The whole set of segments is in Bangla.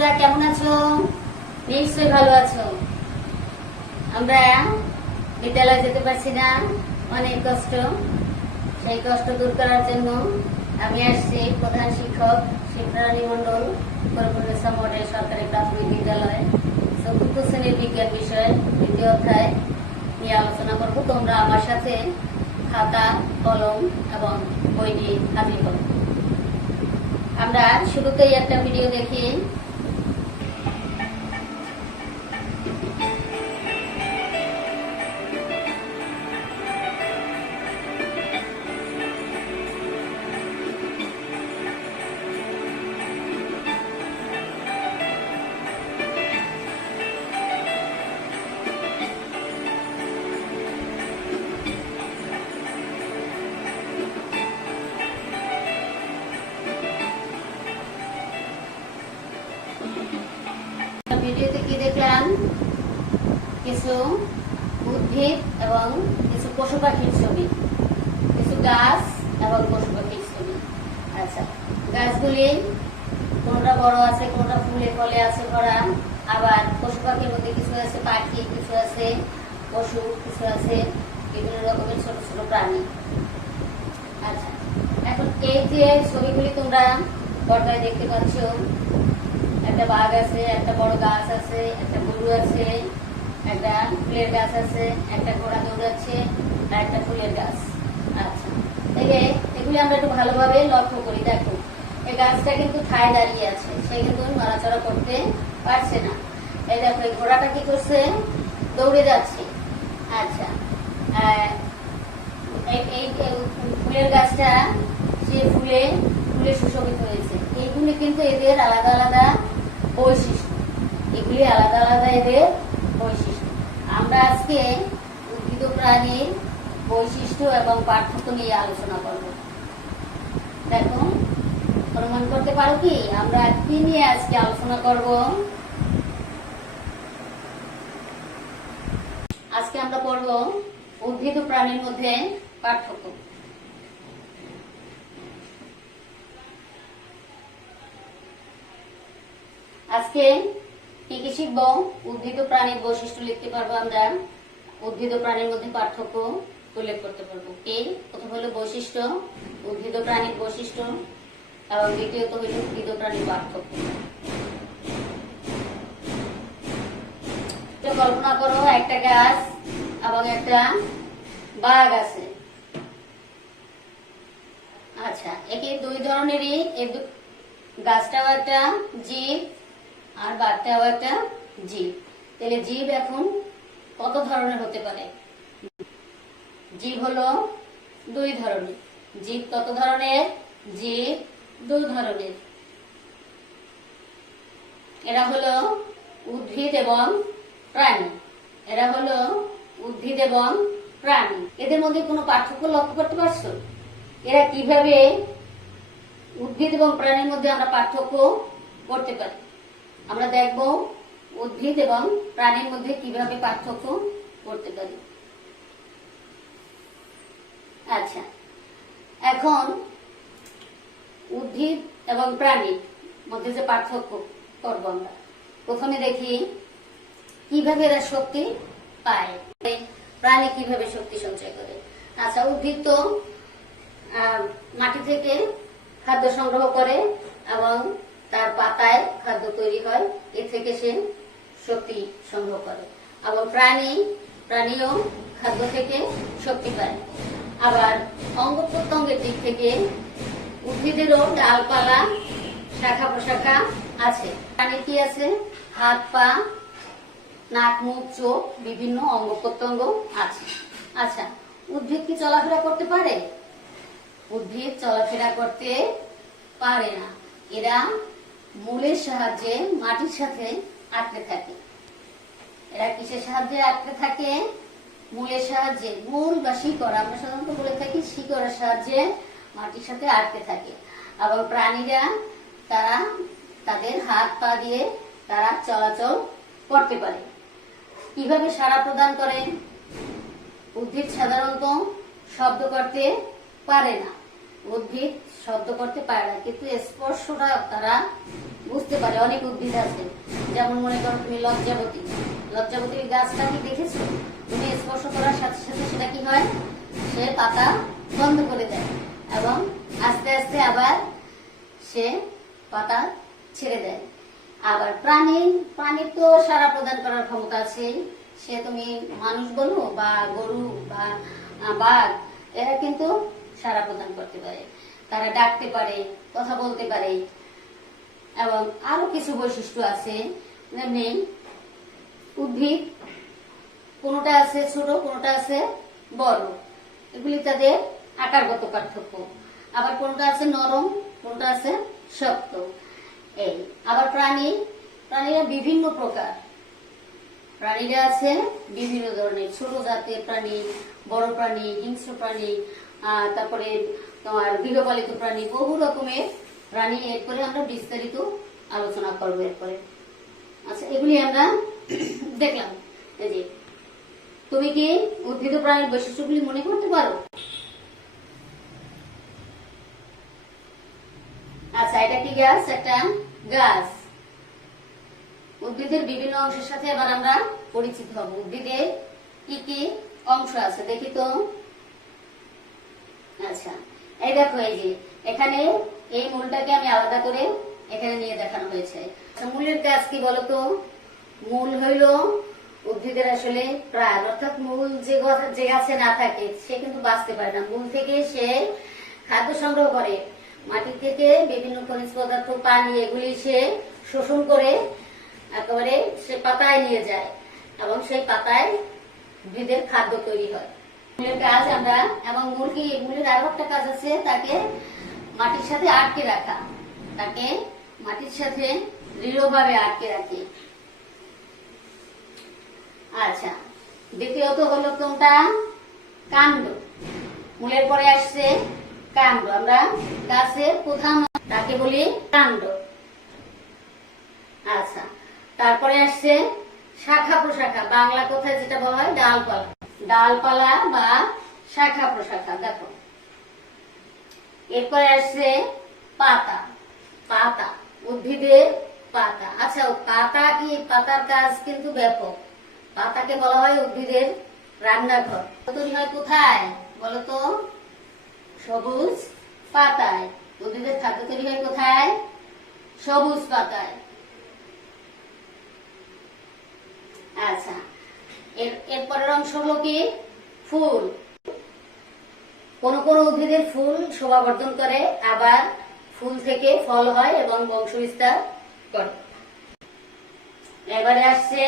বন্ধুরা কেমন আছো? নিশ্চয়ই ভালো আছো। আমরা বিদ্যালয়ে যেতে পারছি না, অনেক কষ্ট। সেই কষ্ট দূর করার জন্য আমি আসছি প্রধান শিক্ষক শিবরানী মন্ডল করিমুন্নেছা মডেল সরকারি প্রাথমিক বিদ্যালয় চতুর্থ শ্রেণীর বিজ্ঞান বিষয় দ্বিতীয় অধ্যায় নিয়ে আলোচনা করব। তোমরা আমার সাথে খাতা, কলম এবং বই নিয়ে হাজির করো। আমরা শুরুতেই একটা ভিডিও দেখি। ভিডিওতে কি দেখলাম? কিছু উদ্ভিদ এবং কিছু পশু পাখির ছবি, কিছু গাছ এবং পশু পাখির ছবি। আচ্ছা, গাছগুলি কোনটা বড় আছে, কোনটা ফুলে ফলে আছে ভরা। আবার পশু পাখির মধ্যে কিছু আছে পাখি, কিছু আছে পশু, কিছু আছে বিভিন্ন রকমের ছোট ছোট প্রাণী। আচ্ছা, এখন এই যে ছবিগুলি তোমরা পর্দায় দেখতে পাচ্ছ, একটা বাঘ আছে, একটা বড় গাছ আছে, একটা গরু আছে, একটা ফুলের গাছ আছে, একটা ঘোড়া দৌড়াচ্ছে আর একটা ফুলের গাছ। আচ্ছা, এগুলি আমরা একটু ভালোভাবে লক্ষ্য করি। দেখো, এই গাছটা কিন্তু ঠায় দাঁড়িয়ে আছে, সে কিন্তু নড়াচড়া করতে পারছে না। এই দেখো, এই ঘোড়াটা কি করছে? দৌড়ে যাচ্ছে। আচ্ছা, এই ফুলের গাছটা সে ফুলে সুশোভিত হয়েছে। এইগুলি কিন্তু এদের আলাদা আলাদা বৈশিষ্ট্য, এগুলি আলাদা আলাদা এদের বৈশিষ্ট্য। আমরা আজকে উদ্ভিদ প্রাণীর বৈশিষ্ট্য এবং পার্থক্য নিয়ে আলোচনা করব। দেখো, অনুমান করতে পারো কি আমরা কি নিয়ে আজকে আলোচনা করব? আজকে আমরা পড়ব উদ্ভিদ ও প্রাণীর মধ্যে পার্থক্য। আজকে কি কি শিখবো? উদ্ভিদ ও প্রাণীর বৈশিষ্ট্য লিখতে পারবো আমরা, উদ্ভিদ ও প্রাণীর মধ্যে পার্থক্য উল্লেখ করতে পারবো। কি? প্রথম হলো বৈশিষ্ট্য, উদ্ভিদ ও প্রাণীর বৈশিষ্ট্য, এবং দ্বিতীয়ত হলো উদ্ভিদ ও প্রাণীর পার্থক্য। কল্পনা করো, একটা গাছ এবং একটা বাঘ আছে। আচ্ছা, একই দুই ধরনেরই, গাছটাও একটা জীব আর বাঘটাও একটা জীব। তাহলে জীব এখন কত ধরনের হতে পারে? জীব হলো দুই ধরনের। জীব কত ধরনের? জীব দুই ধরনের। এরা হলো উদ্ভিদ এবং প্রাণী। এরা হলো উদ্ভিদ এবং প্রাণী। এদের মধ্যে কোনো পার্থক্য লক্ষ্য করতে পারছো? এরা কিভাবে উদ্ভিদ এবং প্রাণীর মধ্যে আমরা পার্থক্য করতে পারি? আমরা দেখব উদ্ভিদ এবং প্রাণীর মধ্যে কিভাবে পার্থক্য করতে পারি। আচ্ছা, এখন উদ্ভিদ এবং প্রাণীর মধ্যে যে পার্থক্য করব আমরা, প্রথমে দেখি কিভাবে এরা শক্তি পায়, প্রাণী কিভাবে শক্তি সঞ্চয় করে। আচ্ছা, উদ্ভিদ তো মাটি থেকে খাদ্য সংগ্রহ করে এবং তার পাতায় খাদ্য তৈরি হয়, এ থেকে সে শক্তি সংগ্রহ করে। এবং প্রাণীও খাদ্য থেকে শক্তি পায়। আবার অঙ্গ প্রত্যঙ্গের দিক থেকে উদ্ভিদেরও ডালপালা, শাখা প্রশাখা আছে। প্রাণী কি আছে? হাত, পা, নাক, মুখ, চোখ, বিভিন্ন অঙ্গ প্রত্যঙ্গ আছে। আচ্ছা, উদ্ভিদ কি চলাফেরা করতে পারে? উদ্ভিদ চলাফেরা করতে পারে না। এরা মূলের সাহায্যে মাটির সাথে আটকে থাকে। এরা কিসের সাহায্যে আটকে থাকে? মূলের সাহায্যে। মূল বা শিকড়, আমরা সাধারণত বলে থাকি শিকড়ের সাহায্যে মাটির সাথে আটকে থাকে। এবং প্রাণীরা তারা তাদের হাত পা দিয়ে তারা চলাচল করতে পারে। কিভাবে সাড়া প্রদান করে? উদ্ভিদ সাধারণত শব্দ করতে পারে না। উদ্ভিদ শব্দ করতে পারে না, কিন্তু স্পর্শটা তারা বুঝতে পারে। অনেক উদ্ভিদ আছে, যেমন মনে করো তুমি লজ্জাবতী, লজ্জাবতীর গাছটা কি দেখেছো? তুমি স্পর্শ করার সাথে সাথে সেটা কি হয়, সে পাতা বন্ধ করে দেয় এবং আস্তে আস্তে আবার সে পাতা ছেড়ে দেয়। আবার প্রাণীর তো সাড়া প্রদান করার ক্ষমতা আছে। সে তুমি মানুষ বলো বা গরু বা বাঘ, এরা কিন্তু সাড়া প্রদান করতে পারে, তারা ডাকতে পারে, কথা বলতে পারে এবং আরো কিছু বৈশিষ্ট্য আছে। যেমনি উদ্ভিদ কোনটা আছে ছোট, কোনটা আছে বড়, এগুলি তাদের আকারগত পার্থক্য। আবার কোনটা আছে নরম, কোনটা আছে শক্ত। এই আবার প্রাণীরা বিভিন্ন প্রকার, প্রাণীরা আছে বিভিন্ন ধরনের, ছোট জাতের প্রাণী, বড় প্রাণী, হিংস্র প্রাণী, তারপরে তোমার গৃহপালিত প্রাণী, বহু রকমের প্রাণী। এরপরে আমরা বিস্তারিত আলোচনা করবো এরপরে। আচ্ছা, এগুলি আমরা দেখলাম। এই যে তুমি কি উদ্ভিদ প্রাণীর বৈশিষ্ট্যগুলি মনে করতে পারো? আচ্ছা, এটা কি গাছ? একটা গাছ। উদ্ভিদের বিভিন্ন অংশের সাথে এবার আমরা পরিচিত হব। উদ্ভিদের কি কি অংশ আছে দেখি তো। আচ্ছা, এই দেখো, এই যে এখানে এই মূলটাকে আমি আলাদা করে এখানে নিয়ে দেখানো হয়েছে। মূলের কাজ কি বলতো? মূল হইল উদ্ভিদের আসলে প্রাণ, অর্থাৎ মূল যে গাছে না থাকে সে কিন্তু বাঁচতে পারে না। মূল থেকে সে খাদ্য সংগ্রহ করে, মাটি থেকে বিভিন্ন খনিজ পদার্থ, পানি, এগুলি সে শোষণ করে একেবারে সে পাতায় নিয়ে যায় এবং সেই পাতায় উদ্ভিদের খাদ্য তৈরি হয়। মূলের কাজ আমরা, এবং মূলের আরো একটা কাজ আছে, তাকে মাটির সাথে আটকে রাখা, তাকে মাটির সাথে দৃঢ়ভাবে আটকে রাখি। আচ্ছা, দ্বিতীয়ত হলো কোনটা? কাণ্ড। মূলের পরে আসছে কাণ্ড। আমরা গাছের প্রধান, তাকে বলি কাণ্ড। আচ্ছা, তারপরে আসছে শাখা প্রশাখা, বাংলা কথায় যেটা বলা হয় ডালপালা। ডালপালা বা শাখা প্রশাখা। দেখো, এরপরে আসছে পাতা। পাতা, উদ্ভিদের পাতা। আচ্ছা, পাতা কি? পাতার কাজ কিন্তু ব্যাপক। পাতাকে বলা হয় উদ্ভিদের রান্নাঘর। তৈরি হয় কোথায় বলতো? সবুজ পাতায়। উদ্ভিদের খাদ্য তৈরি হয় কোথায়? সবুজ পাতায়। আচ্ছা, এরপরের অংশ হলো কি? ফুল। কোন কোন উদ্ভিদের ফুল শোভাবর্ধন করে, আবার ফুল থেকে ফল হয় এবং বংশ বিস্তার করে। এবারে আসছে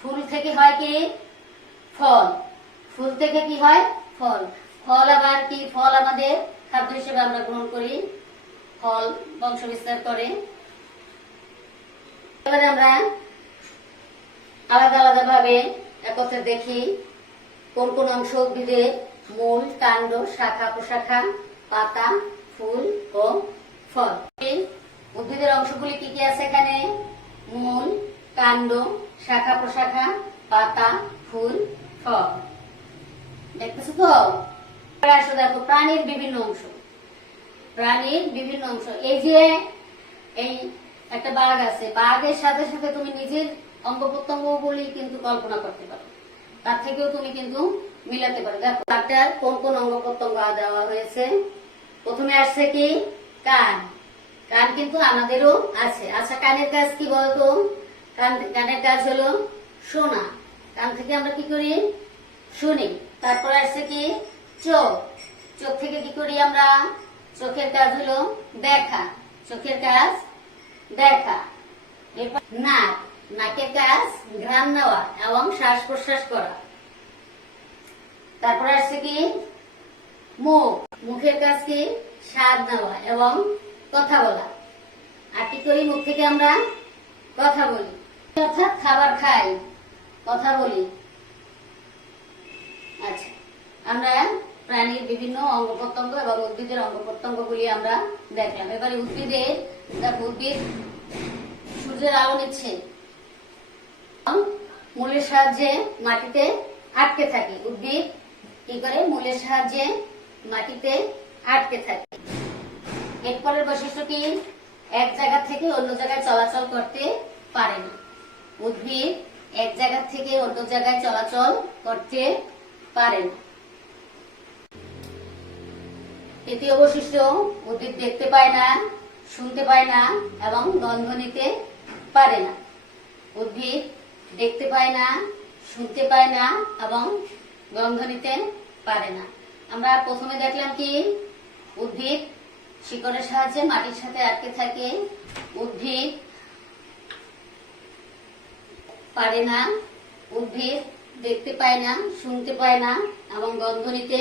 ফুল থেকে হয় কি? ফল। ফুল থেকে কি হয়? ফল। ফল আবার কি? ফল আমাদের খাদ্য হিসেবে আমরা গ্রহণ করি, ফল বংশ বিস্তার করে। এবারে আমরা আলাদা আলাদা ভাবে একত্রে দেখি কোন কোন অংশ উদ্ভিদের মূল, কাণ্ড, শাখা প্রশাখা, পাতা, ফুল ও ফল। উদ্ভিদের অংশগুলি কি কি আছে এখানে? মূল, কাণ্ড, শাখা প্রশাখা, পাতা, ফুল, ফল। দেখতেছো তো? আসো, দেখো প্রাণীর বিভিন্ন অংশ। প্রাণীর বিভিন্ন অংশ, এই যে এই একটা বাঘ আছে, বাঘের সাথে সাথে তুমি নিজের অঙ্গ প্রত্যঙ্গ গুলি কিন্তু কল্পনা করতে পারো, তার থেকেও তুমি কিন্তু মিলাতে পারো। দেখো বাঘটার কোন কোন অঙ্গ প্রত্যঙ্গ দেওয়া হয়েছে। প্রথমে আসছে কি? কান। কান কিন্তু আমাদেরও আছে। আচ্ছা, কানের কাজ কি বলতো? কানের কাজ হলো শোনা। কান থেকে আমরা কি করি? শুনি। তারপরে আসছে কি? চোখ। চোখ থেকে কি করি আমরা? চোখের কাজ হলো দেখা। চোখের কাজ দেখা। এরপর নাক। নাকের কাজ ঘ্রাণ নেওয়া এবং শ্বাস প্রশ্বাস করা। তারপরে আসছে কি? মুখ। মুখের কাজ কি? স্বাদ নেওয়া এবং কথা বলা। আর কি করি? মুখ থেকে আমরা কথা বলি, অর্থাৎ খাবার খাই, কথা বলি। আচ্ছা, আমরা প্রাণীর বিভিন্ন অঙ্গ প্রত্যঙ্গ এবং উদ্ভিদের অঙ্গ প্রত্যঙ্গ গুলি আমরা দেখলাম। এবারে উদ্ভিদের, উদ্ভিদ সূর্যের আলো নিচ্ছে, মূলের সাহায্যে মাটিতে আটকে থাকে। উদ্ভিদ কি করে? মূলের সাহায্যে মাটিতে আটকে থাকে। এরপরের বৈশিষ্ট্য কি? এক জায়গা থেকে অন্য জায়গায় চলাচল করতে পারে না। উদ্ভিদ এক জায়গা থেকে অন্য জায়গায় চলাচল করতে পারে না। তৃতীয় বৈশিষ্ট্য, উদ্ভিদ দেখতে পায় না, শুনতে পায় না এবং গন্ধ নিতে পারে না। উদ্ভিদ দেখতে পায় না, শুনতে পায় না এবং গন্ধ নিতে পারে না। আমরা প্রথমে দেখলাম কি, উদ্ভিদ শিকড়ের সাহায্যে মাটির সাথে আটকে থাকে। উদ্ভিদ পারে না, উদ্ভিদ দেখতে পায় না, শুনতে পায় না এবং গন্ধ নিতে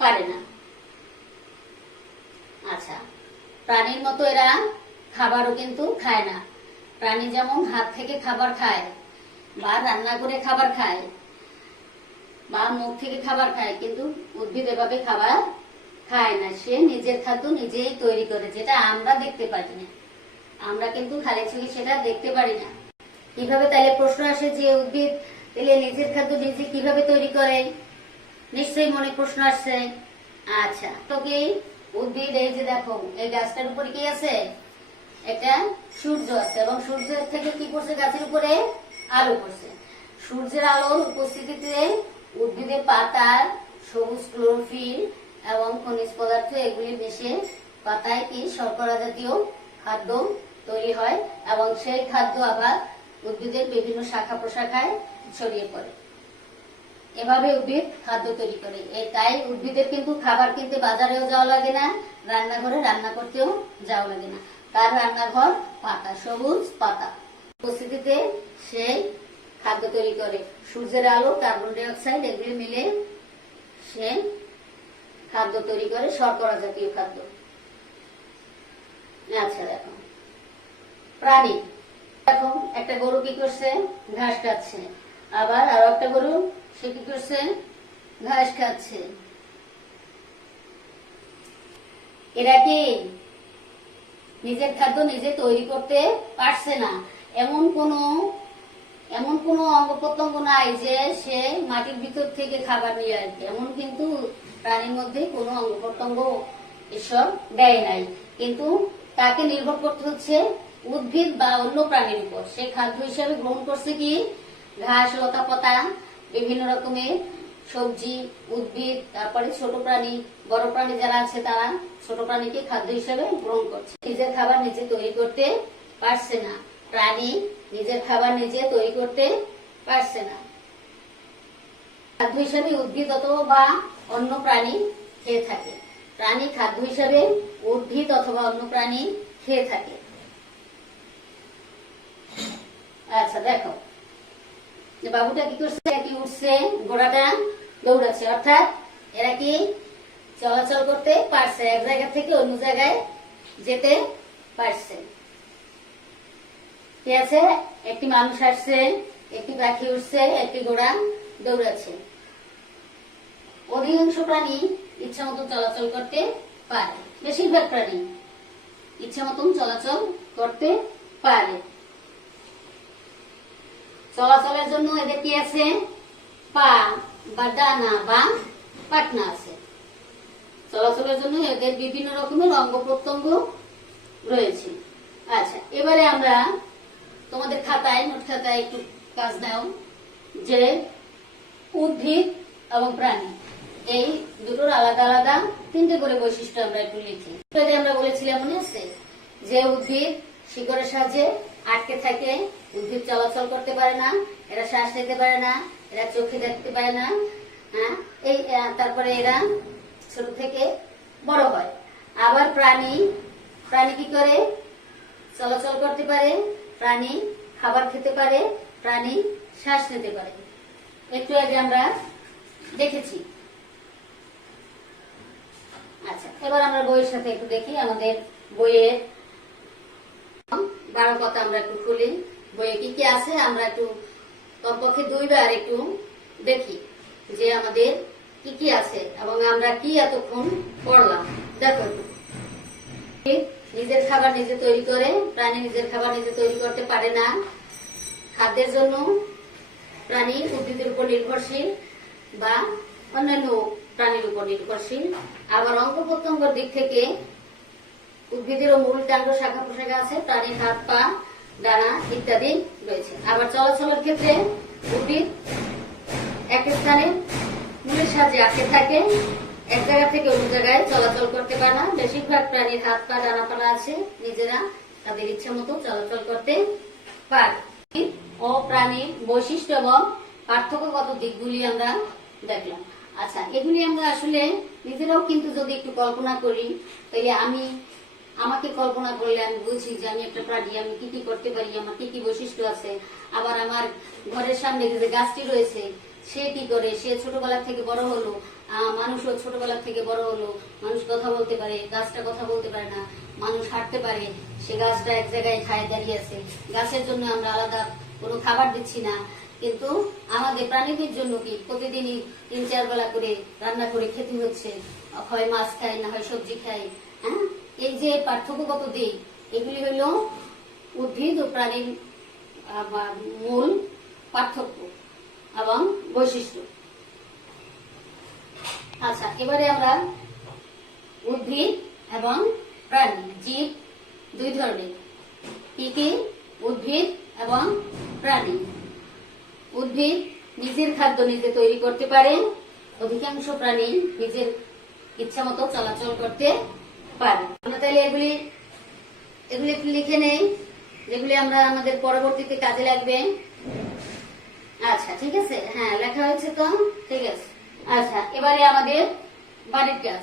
পারে না। আচ্ছা, প্রাণীর মতো এরা খাবারও কিন্তু খায় না। প্রাণী যেমন হাত থেকে খাবার খায় বা রান্না করে খাবার খায় বা মুখ থেকে খাবার খায়, কিন্তু উদ্ভিদ এভাবে খাবার খায় না। সে নিজের খাদ্য নিজেই তৈরি করে, যেটা আমরা দেখতে পারি না। আমরা কিন্তু খালি চোখে সেটা দেখতে পারি না। কিভাবে? তাহলে প্রশ্ন আসে যে উদ্ভিদ তাহলে নিজের খাদ্য নিজে কিভাবে তৈরি করে? নিশ্চয়ই মনে প্রশ্ন আসছে। আচ্ছা, তো কি উদ্ভিদ, এই যে দেখো এই গাছটার উপরে কি আছে? একটা সূর্য আছে এবং সূর্যের থেকে কি পড়ছে গাছের উপরে? আলো পড়ছে। সূর্যের আলোর উপস্থিতিতে উদ্ভিদের পাতার সবুজ ক্লোরোফিল এবং খনিজ পদার্থ এগুলি মিশে পাতায় কি শর্করা জাতীয় খাদ্য তৈরি হয় এবং সেই খাদ্য আবার উদ্ভিদের বিভিন্ন শাখা প্রশাখায় ছড়িয়ে পড়ে। এভাবে উদ্ভিদ খাদ্য তৈরি করে। তাই উদ্ভিদের কিন্তু খাবার কিনতে বাজারেও যাওয়া লাগে না, রান্নাঘরে রান্না করতেও যাওয়া লাগে না। তার রান্নাঘর পাতা, সবুজ পাতা উপস্থিতিতে সেই খাদ্য তৈরি করে। সূর্যের আলো, কার্বন ডাই অক্সাইড এগুলি মিলে সে খাদ্য তৈরি করে, শর্করা জাতীয় খাদ্য। আচ্ছা দেখো, প্রাণী দেখো, একটা গরু কি করছে? ঘাস খাচ্ছে। আবার আরো একটা গরু, সে কি করছে? ঘাস খাচ্ছে। এরা কি নিজের খাদ্য নিজে তৈরি করতে পারছে না? এমন কোন অঙ্গ প্রত্যঙ্গ নাই যে সে মাটির ভিতর থেকে খাবার নিয়ে আসবে। এমন কিন্তু প্রাণীর মধ্যে কোনো অঙ্গ প্রত্যঙ্গ ঈশ্বর দেয় নাই। কিন্তু তাকে নির্ভর করতে হচ্ছে উদ্ভিদ বা অন্য প্রাণীর উপর। সে খাদ্য হিসেবে গ্রহণ করছে কি? ঘাস, লতা পাতা, বিভিন্ন রকমের সবজি, উদ্ভিদ, তারপরে ছোট প্রাণী, বড় প্রাণী যারা আছে তারা ছোট প্রাণীকে খাদ্য হিসেবে গ্রহণ করছে। নিজের খাবার নিজে তৈরি করতে পারছে না। প্রাণী নিজের খাবার নিজে তৈরি করতে পারছে না। খাদ্য হিসেবে উদ্ভিদ অথবা অন্য প্রাণী খেয়ে থাকে। প্রাণী খাদ্য হিসেবে উদ্ভিদ অথবা অন্য প্রাণী খেয়ে থাকে। আচ্ছা দেখো, যে বাবুটা কি করছে? কি উঠছে, ঘোড়াটা দৌড়াচ্ছে, অর্থাৎ এরা কি চলাচল করতে পারছে, এক জায়গা থেকে অন্য জায়গায় যেতে পারছে। ঠিক আছে, একটি মানুষ আসছে, একটি পাখি উঠছে, একটি ঘোড়া দৌড়াচ্ছে। অধিকাংশ প্রাণী ইচ্ছা মতন চলাচল করতে পারে। বেশিরভাগ প্রাণী ইচ্ছা মতন চলাচল করতে পারে। চলাচলের জন্য এদের কি আছে? পা বা ডানা বা পাখনা আছে। চলাচলের জন্য এদের বিভিন্ন রকমের অঙ্গ প্রত্যঙ্গ রয়েছে। আচ্ছা, এবারে আমরা তোমাদের খাতায়, নোট খাতায় একটু কাজ দাও যে উদ্ভিদ এবং প্রাণী এই দুটোর আলাদা আলাদা তিনটে করে বৈশিষ্ট্য আমরা একটু লিখি। আমরা বলেছিলাম, মনে আছে, যে উদ্ভিদ শিকড়ের সাহায্যে আটকে থাকে, উদ্ভিদ চলাচল করতে পারে না, এরা শ্বাস নিতে পারে না, এরা চোখে দেখতে পারে না। হ্যাঁ, এই তারপরে এরা ছোট থেকে বড় হয়। আবার প্রাণী কি করে? চলাচল করতে পারে, প্রাণী খাবার খেতে পারে, প্রাণী শ্বাস নিতে পারে। একটু আগে আমরা দেখেছি। আচ্ছা, এবার আমরা বইয়ের সাথে একটু দেখি। আমাদের বইয়ের 12 পাতা আমরা একটু খুলি। বইয়ে কি কি আছে আমরা একটু কমপক্ষে 2 বার একটু দেখি যে আমাদের কি কি আছে এবং আমরা কি এতক্ষণ পড়লাম। দেখো, নিজের খাবার নিজে তৈরি করে, প্রাণী নিজের খাবার নিজে তৈরি করতে পারে না। খাদ্যের জন্য প্রাণী উদ্ভিদের উপর নির্ভরশীল বা অন্যান্য প্রাণীর উপর নির্ভরশীল। আবার অঙ্গ প্রত্যঙ্গের দিক থেকে উদ্ভিদেরও মূল কাণ্ড শাখা প্রশাখা আছে, প্রাণীর হাত পা ডানা ইত্যাদি রয়েছে। আবার চলাচলের ক্ষেত্রে উদ্ভিদ এক স্থানে মূলের সাহায্যে আটকে থাকে, এক জায়গা থেকে অন্য জায়গায় চলাচল করতে পারে না। বেশিরভাগ প্রাণীর হাত পা ডানা পালা আছে, নিজেরা তাদের ইচ্ছা মতো চলাচল করতে পারে। ও প্রাণীর বৈশিষ্ট্য এবং পার্থক্যগত দিকগুলি আমরা দেখলাম। আচ্ছা, এগুলি আমরা আসলে নিজেরাও কিন্তু যদি একটু কল্পনা করি, তাহলে আমাকে কল্পনা করলে আমি বুঝি যে আমি একটা প্রাণী, আমি কি কি করতে পারি, আমার কি কি বৈশিষ্ট্য আছে। আবার আমার ঘরের সামনে যে গাছটি রয়েছে, সে কি করে, সে ছোটবেলা থেকে বড় হলো, মানুষও ছোটবেলা থেকে বড় হলো, মানুষ কথা বলতে পারে, গাছটা কথা বলতে পারে না, মানুষ হাঁটতে পারে, সে গাছটা এক জায়গায় খায় দাঁড়িয়ে আছে। গাছের জন্য আমরা আলাদা কোনো খাবার দিচ্ছি না, কিন্তু আমাদের প্রাণীদের জন্য কি প্রতিদিনই 3-4 বেলা করে রান্না করে খেতে হচ্ছে, হয় মাছ খাই না হয় সবজি খাই। হ্যাঁ, এই যে পার্থক্যগত দিক, এগুলি হল উদ্ভিদ ও প্রাণীর মূল পার্থক্য এবং বৈশিষ্ট্য। আচ্ছা, এবারে আমরা উদ্ভিদ এবং প্রাণী, জীব দুই ধরনের। কি কি? উদ্ভিদ এবং প্রাণী। উদ্ভিদ নিজের খাদ্য নিজে তৈরি করতে পারে, অধিকাংশ প্রাণী নিজের ইচ্ছা মতো চলাচল করতে পারে। আমরা তাহলে এগুলি একটু লিখে নেই, যেগুলি আমরা আমাদের পরবর্তীতে কাজে লাগবে। আচ্ছা, ঠিক আছে, হ্যাঁ লেখা হয়েছে তো, ঠিক আছে। আচ্ছা, এবারে আমাদের বাড়ির কাজ।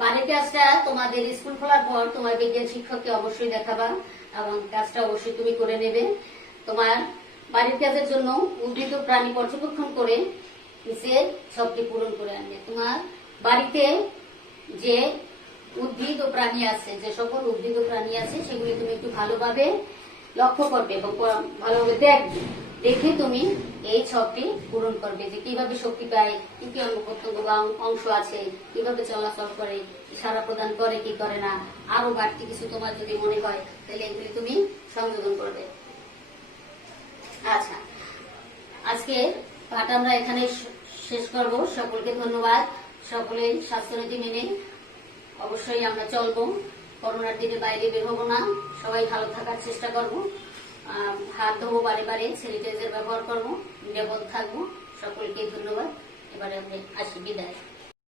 বাড়ির কাজটা তোমাদের স্কুল খোলার পর তোমার বিজ্ঞান শিক্ষককে অবশ্যই দেখাবা এবং কাজটা অবশ্যই তুমি করে নেবে। তোমার বাড়ির কাজের জন্য উদ্ভিদ ও প্রাণী পর্যবেক্ষণ করে নিচের ছকটি পূরণ করে আনবে। তোমার বাড়িতে যে উদ্ভিদ ও প্রাণী আছে, যে সকল উদ্ভিদ ও প্রাণী আছে, সেগুলি তুমি একটু ভালোভাবে লক্ষ্য করবে এবং ভালোভাবে দেখবে। দেখে তুমি এই ছকটি পূরণ করবে, যে কিভাবে শক্তি পায়, কি কি অঙ্গ প্রত্যঙ্গ বা অংশ আছে, কিভাবে চলাচল করে, সাড়া প্রদান করে কি করে না, আরো বাড়তি কিছু তোমার যদি মনে হয় তাহলে এগুলি তুমি সংযোজন করবে। আচ্ছা, আজকে পাঠ আমরা এখানে শেষ করব। সকলকে ধন্যবাদ। সকলেই স্বাস্থ্যনীতি মেনে অবশ্যই আমরা চলবো। করোনার দিনে বাইরে বের হবো না, সবাই ভালো থাকার চেষ্টা করবো। হাত ধোবো বারে বারে, স্যানিটাইজার ব্যবহার করবো, নিরাপদ থাকবো। সকলকে ধন্যবাদ। এবারে আমি আসি, বিদায়।